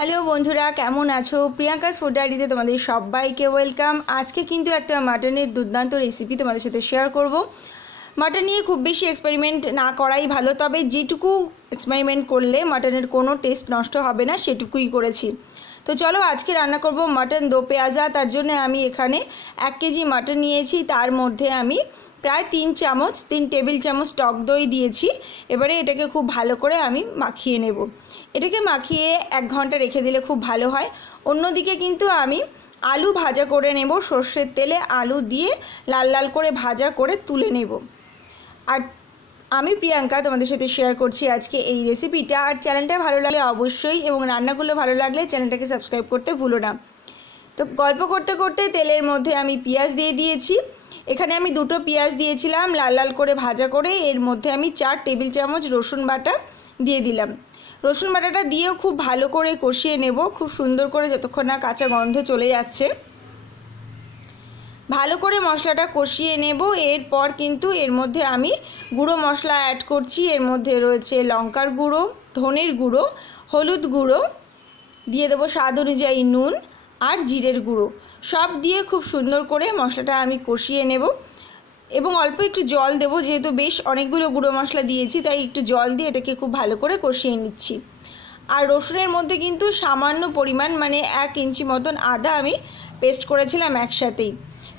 Hello বন্ধুরা, কেমন আছো? প্রিয়াঙ্কাস ফুড ডায়েরিতে তোমাদের সবাইকে ওয়েলকাম। আজকে কিন্তু একটা মাটনের দুর্দান্ত রেসিপি তোমাদের সাথে শেয়ার করব। মাটন নিয়ে খুব বেশি এক্সপেরিমেন্ট না করাই ভালো, তবে যেটুকু এক্সপেরিমেন্ট করলে মাটনের কোনো টেস্ট নষ্ট হবে না সেটুকুই করেছি। তো চলো আজকে রান্না করব মাটন দো পেঁয়াজা। তার জন্য আমি এখানে 1 কেজি মাটন নিয়েছি, তার মধ্যে আমি প্রায় 3 টেবিল চামচ টক দই দিয়েছি। এবারে এটাকে খুব ভালো করে আমি মাখিয়ে নেব। এটাকে মাখিয়ে 1 ঘন্টা রেখে দিলে খুব ভালো হয়। অন্যদিকে কিন্তু আমি আলু ভাজা করে নেব, সর্ষের তেলে আলু দিয়ে লাল লাল করে ভাজা করে তুলে নেব। আর আমি প্রিয়াঙ্কা তোমাদের সাথে শেয়ার করছি আজকে এই রেসিপিটা। আর চ্যানেলটা ভালো লাগলে অবশ্যই, এবং রান্নাগুলো ভালো লাগলে চ্যানেলটাকে সাবস্ক্রাইব করতে ভুলো না। তো গল্প করতে করতে তেলের মধ্যে আমি পেঁয়াজ দিয়ে দিয়েছি। এখানে আমি 2টো পেঁয়াজ দিয়েছিলাম লাল লাল করে ভাজা করে। এর মধ্যে আমি 4 টেবিল চামচ রসুন বাটা দিয়ে দিলাম। রসুন বাটাটা দিয়েও খুব ভালো করে কষিয়ে নেব, খুব সুন্দর করে, যতক্ষণ না কাঁচা গন্ধ চলে যাচ্ছে। ভালো করে মশলাটা কষিয়ে নেব। এরপর কিন্তু এর মধ্যে আমি গুঁড়ো মশলা অ্যাড করছি। এর মধ্যে রয়েছে লঙ্কার গুঁড়ো, ধনের গুঁড়ো, হলুদ গুঁড়ো, দিয়ে দেবো স্বাদ অনুযায়ী নুন আর জিরের গুঁড়ো। সব দিয়ে খুব সুন্দর করে মশলাটা আমি কষিয়ে নেব, এবং অল্প একটু জল দেবো, যেহেতু বেশ অনেকগুলো গুঁড়ো মশলা দিয়েছি তাই একটু জল দিয়ে এটাকে খুব ভালো করে কষিয়ে নিচ্ছি। আর রসুনের মধ্যে কিন্তু সামান্য পরিমাণ, মানে 1 ইঞ্চি মতন আদা আমি পেস্ট করেছিলাম একসাথেই।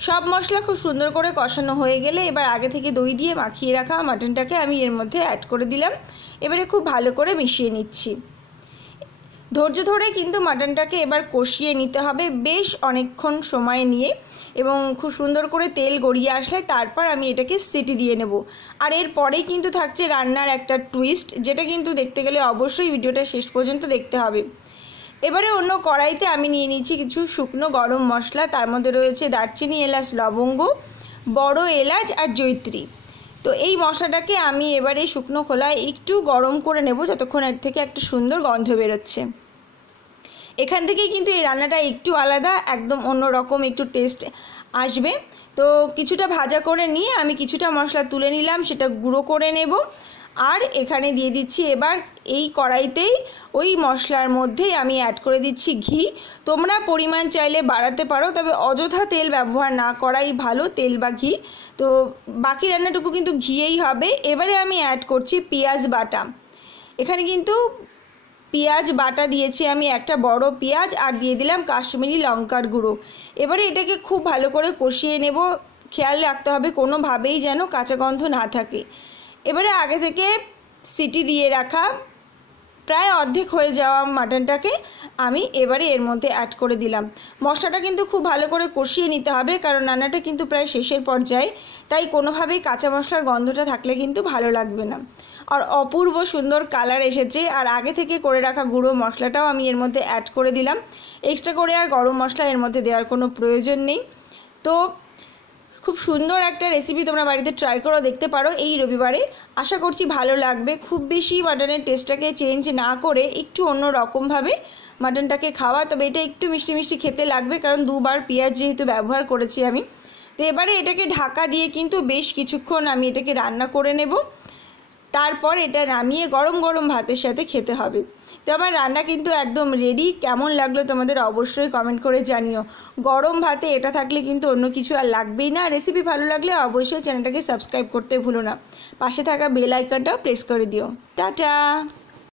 সব মশলা খুব সুন্দর করে কষানো হয়ে গেলে এবার আগে থেকে দই দিয়ে মাখিয়ে রাখা মাটনটাকে আমি এর মধ্যে অ্যাড করে দিলাম। এবারে খুব ভালো করে মিশিয়ে নিচ্ছি। ধৈর্য ধরে কিন্তু মাটনটাকে এবার কষিয়ে নিতে হবে বেশ অনেকক্ষণ সময় নিয়ে, এবং খুব সুন্দর করে তেল গড়িয়ে আসলে তারপর আমি এটাকে সিটি দিয়ে নেব। আর এরপরেই কিন্তু থাকছে রান্নার একটা টুইস্ট, যেটা কিন্তু দেখতে গেলে অবশ্যই ভিডিওটা শেষ পর্যন্ত দেখতে হবে। এবারে অন্য কড়াইতে আমি নিয়ে নিচ্ছি কিছু শুকনো গরম মশলা। তার মধ্যে রয়েছে দারচিনি, এলাচ, লবঙ্গ, বড় এলাচ আর জয়িত্রী। তো এই মশলাটাকে আমি এবারে শুকনো খোলায় একটু গরম করে নেব, যতক্ষণ এর থেকে একটা সুন্দর গন্ধ বেরোচ্ছে। এখান থেকেই কিন্তু এই রান্নাটা একটু আলাদা, একদম অন্য রকম একটু টেস্ট আসবে। তো কিছুটা ভাজা করে নিয়ে আমি কিছুটা মশলা তুলে নিলাম, সেটা গুঁড়ো করে নেব। আর এখানে দিয়ে দিচ্ছি এবার এই কড়াইতেই ওই মশলার মধ্যেই আমি অ্যাড করে দিচ্ছি ঘি। তোমরা পরিমাণ চাইলে বাড়াতে পারো, তবে অযথা তেল ব্যবহার না করাই ভালো, তেল বা ঘি। তো বাকি রান্নাটুকু কিন্তু ঘিয়েই হবে। এবারে আমি অ্যাড করছি পেঁয়াজ বাটা। এখানে কিন্তু পেঁয়াজ বাটা দিয়েছি আমি, একটা বড় পেঁয়াজ, আর দিয়ে দিলাম কাশ্মীরি লঙ্কার গুঁড়ো। এবারে এটাকে খুব ভালো করে কষিয়ে নেব। খেয়াল রাখতে হবে কোনোভাবেই যেন কাঁচা গন্ধ না থাকে। এবারে আগে থেকে সিটি দিয়ে রাখা প্রায় অর্ধেক হয়ে যাওয়া মাটনটাকে আমি এবারে এর মধ্যে অ্যাড করে দিলাম। মশলাটা কিন্তু খুব ভালো করে কষিয়ে নিতে হবে, কারণ রান্নাটা কিন্তু প্রায় শেষের পর্যায়ে, তাই কোনোভাবেই কাঁচা মশলার গন্ধটা থাকলে কিন্তু ভালো লাগবে না। আর অপূর্ব সুন্দর কালার এসেছে। আর আগে থেকে করে রাখা গুঁড়ো মশলাটাও আমি এর মধ্যে অ্যাড করে দিলাম। এক্সট্রা করে আর গরম মশলা এর মধ্যে দেওয়ার কোনো প্রয়োজন নেই। তো খুব সুন্দর একটা রেসিপি তোমরা বাড়িতে ট্রাই করে দেখতে পারো এই রবিবারে। আশা করছি ভালো লাগবে। খুব বেশি মাটনের টেস্টটাকে চেঞ্জ না করে একটু অন্য রকমভাবে মাটনটাকে খাওয়া, তবে এটা একটু মিষ্টি মিষ্টি খেতে লাগবে, কারণ 2বার পেঁয়াজ যেহেতু ব্যবহার করেছি আমি। তো এবারে এটাকে ঢাকা দিয়ে কিন্তু বেশ কিছুক্ষণ আমি এটাকে রান্না করে নেব। তারপর এটা নামিয়ে গরম গরম ভাতের সাথে খেতে হবে। তো আমার রান্না কিন্তু একদম রেডি। কেমন লাগলো তোমাদের অবশ্যই কমেন্ট করে জানিও। গরম ভাতে এটা থাকলে কিন্তু অন্য কিছু আর লাগবেই না। রেসিপি ভালো লাগলে অবশ্যই চ্যানেলটাকে সাবস্ক্রাইব করতে ভুলো না। পাশে থাকা বেল আইকনটাও প্রেস করে দিও। টাটা।